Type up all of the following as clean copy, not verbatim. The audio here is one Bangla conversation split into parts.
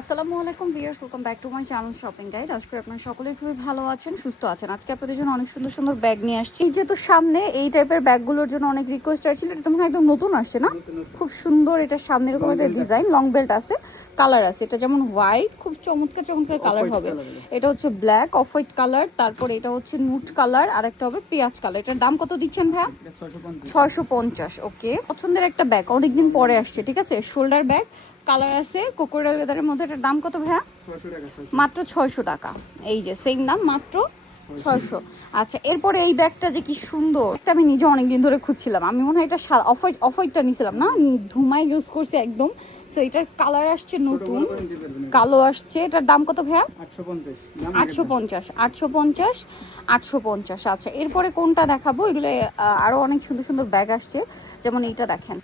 আসসালামু আলাইকুম viewers, welcome back to my channel shopping guide. আজকে আপনারা সকলেই খুবই ভালো আছেন, সুস্থ আছেন। আজকে আপনাদের জন্য অনেক সুন্দর সুন্দর ব্যাগ নিয়ে আসছি। এই যেহেতু সামনে এই টাইপের ব্যাগগুলোর জন্য অনেক রিকোয়েস্ট আসছিল, এটা তো মনে হয় একদম নতুন আসছে না? খুব সুন্দর, এটা সামনে এরকম একটা ডিজাইন, লং বেল্ট আছে, কালার আছে। এটা যেমন হোয়াইট, খুব চমৎকার চমৎকার কালার হবে। এটা হচ্ছে ব্ল্যাক অফ হোয়াইট কালার, তারপরে এটা হচ্ছে নুট কালার, আর একটা হবে পেঁয়াজ কালার। এটার দাম কত দিচ্ছেন ভাইয়া? 650। ওকে, পছন্দের একটা ব্যাগ, অনেকদিন পরে আসছে। ঠিক আছে, শোল্ডার ব্যাগ, কালার আছে কোকোডাইল লেদারের মধ্যে। এটার দাম কত ভাইয়া? মাত্র 600 টাকা। এই যে সেম দাম, মাত্র 600। আচ্ছা, এরপরে এই ব্যাগটা যে কি সুন্দর, এটা আমি নিজে অনেকদিন ধরে খুঁজছিলাম। আমি মনে হয় এটা অফ হোয়াইটটা নিয়েছিলাম না, ধুমাই ইউজ করছি একদম। সো এটার কালার আসছে নতুন, কালো আসছে। এটার দাম কত ভাইয়া? 850। 850। আচ্ছা, এরপরে কোনটা দেখাবো? এগুলো আরো অনেক সুন্দর সুন্দর ব্যাগ আসছে, যেমন এইটা দেখেন।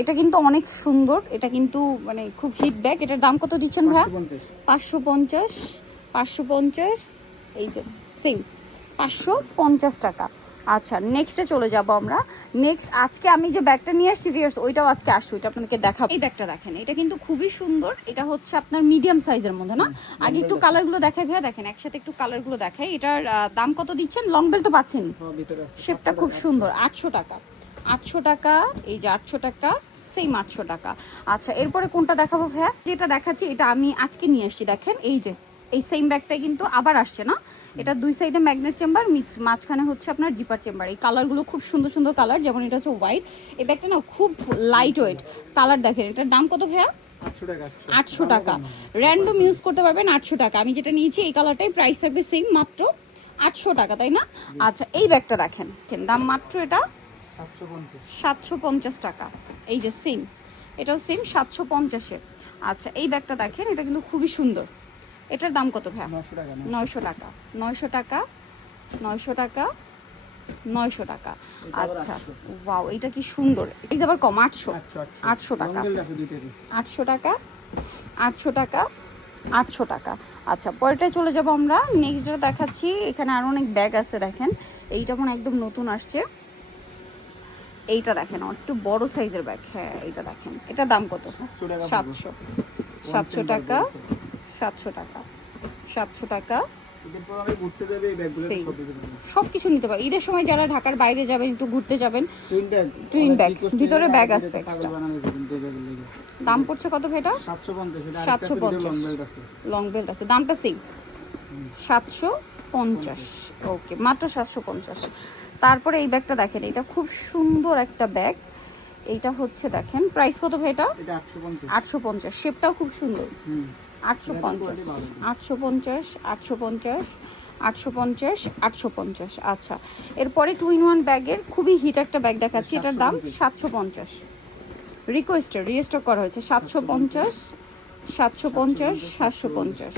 এটা কিন্তু অনেক সুন্দর, এটা কিন্তু মানে খুব হিট ব্যাগ। এটার দাম কত দিচ্ছেন ভাইয়া? 550। 550। এই যে সেম 550 টাকা। আচ্ছা, নেক্সটে চলে যাব আমরা। নেক্সট আজকে আমি যে ব্যাগটা নিয়ে আসছি ভিউয়ার্স, ওইটাও আজকে আসছে, ওইটা আপনাদেরকে দেখাবো। এই ব্যাগটা দেখেন, এটা কিন্তু খুবই সুন্দর। এটা হচ্ছে আপনার মিডিয়াম সাইজের মধ্যে না? আগে একটু কালারগুলো দেখাই ভাইয়া, দেখেন একসাথে একটু কালারগুলো দেখাই। এটার দাম কত দিচ্ছেন? লং বেল তো পাচ্ছেন, শেপটা খুব সুন্দর। 800 টাকা। 800 টাকা। এই যে 800 টাকা, সেম 800 টাকা। আচ্ছা, এরপরে কোনটা দেখাবো ভাইয়া? যেটা দেখাচ্ছি এটা আমি আজকে নিয়ে আসছি। দেখেন এই যে এই সেম ব্যাগটাই কিন্তু আবার আসছে না? এটা দুই সাইডে ম্যাগনেট চেম্বার, মাঝখানে হচ্ছে আপনার জিপার চেম্বার। এই কালারগুলো খুব সুন্দর সুন্দর কালার, যেমন এটা হচ্ছে হোয়াইট। এই ব্যাগটা না খুব লাইট ওয়েট, কালার দেখেন। এটার দাম কত ভাইয়া? 800 টাকা। র্যান্ডম ইউজ করতে পারবেন 800 টাকা। আমি যেটা নিয়েছি এই কালারটাই, প্রাইস থাকবে সেম, মাত্র 800 টাকা, তাই না? আচ্ছা, এই ব্যাগটা দেখেন, দাম মাত্র এটা 750 টাকা। এই যে সেম, এটাও সেম 750-এর। আচ্ছা, এই ব্যাগটা দেখেন, এটা কিন্তু খুবই সুন্দর। এটার দাম কত ভাইয়া? 900 টাকা। 900 টাকা। 900 টাকা। 900 টাকা। আচ্ছা, ওয়াও, এটা কি সুন্দর। এই যে আবার কম, 800। 800 টাকা। 800 টাকা। 800 টাকা। 800 টাকা। আচ্ছা, পরেরটায় চলে যাব আমরা। নেক্সট যেটা দেখাচ্ছি, এখানে আরো অনেক ব্যাগ আছে। দেখেন এইটা মনে একদম নতুন আসছে। এইটা দেখেন, একটু বড় সাইজের ব্যাগ। হ্যাঁ, এইটা দেখেন, এটার দাম কত? 700। 700 টাকা। 700 টাকা। 700 টাকা। সবকিছু নিতে পারে ঈদের সময়, যারা ঢাকার বাইরে যাবেন, একটু ঘুরতে যাবেন। টুইন ব্যাগ, ভিতরে ব্যাগ আছে এক্সট্রা। দাম পড়ছে কত ভাইটা? 750। লং বেল্ট আছে, দামটা সেম, 750। ওকে, মাত্র 750। তারপরে এই ব্যাগটা দেখেন, এটা খুব সুন্দর একটা ব্যাগ। এইটা হচ্ছে দেখেন, প্রাইস কত ভাই এটা? 850। শেপটাও খুব সুন্দর। 850। 850। 850। 850। 850। আচ্ছা, এরপরে 2-in-1 ব্যাগের খুবই হিট একটা ব্যাগ দেখাচ্ছি। এটার দাম 750। রিকোয়েস্টেড, রিস্টক করা হয়েছে। 750। 750। 750।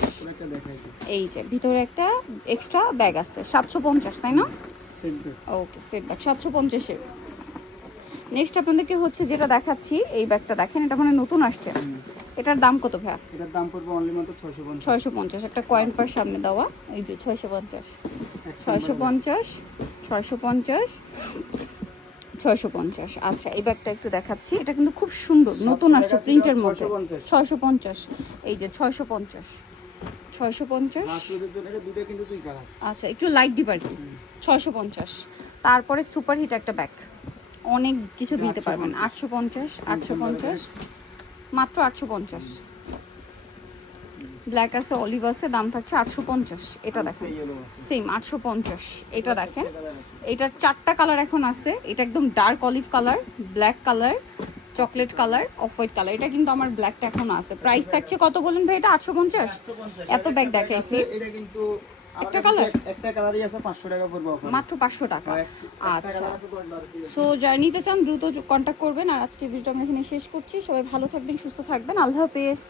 এই যে ভিতরে একটা এক্সট্রা ব্যাগ আছে। 750, তাই না? ওকে, সেট ব্যাগ 750-এর। নেক্সট আপনাদেরকে হচ্ছে যেটা দেখাচ্ছি, এই ব্যাগটা দেখেন, এটা মানে নতুন আসছে। এটার দাম কত ভাইয়া? এটার দাম পড়বে অনলি মাত্র 650। 650। একটা কয়েন পার সামনে দেওয়া, এই যে 650। 650। 650। 650। আচ্ছা, এই ব্যাগটা একটু দেখাচ্ছি, এটা কিন্তু খুব সুন্দর, নতুন আসছে প্রিন্টের মধ্যে। 650। এই যে 650। 650। আচ্ছা, একটু লাইট ডিপ আর কি। 650। তারপরে সুপার হিট একটা ব্যাগ, অনেক কিছু দিতে পারবেন। 850। 850। মাত্র 850। ব্ল্যাক আছে, অলিভ আছে, দাম থাকছে 850। এটা দেখেন সেম 850। এটা দেখেন, এটার 4টা কালার এখন আছে। এটা একদম dark olive colour, black colour, chocolate colour, off white colour. এটা কিন্তু আমার ব্ল্যাকটা এখন আছে। প্রাইস থাকছে কত বলেন ভাই? এটা 850। এত ব্যাগ দেখাইছি, এটা কিন্তু একটা কালার, একটা কালারই আছে, 500 টাকা পড়বে অফারে, মাত্র 500 টাকা। আচ্ছা, সো যারা নিতে চান দ্রুত কন্ট্যাক্ট করবেন। আর আজকে ভিডিওটা আমরা এখানে শেষ করছি। সবাই ভালো থাকবেন, সুস্থ থাকবেন, আল্লাহ হাফেজ।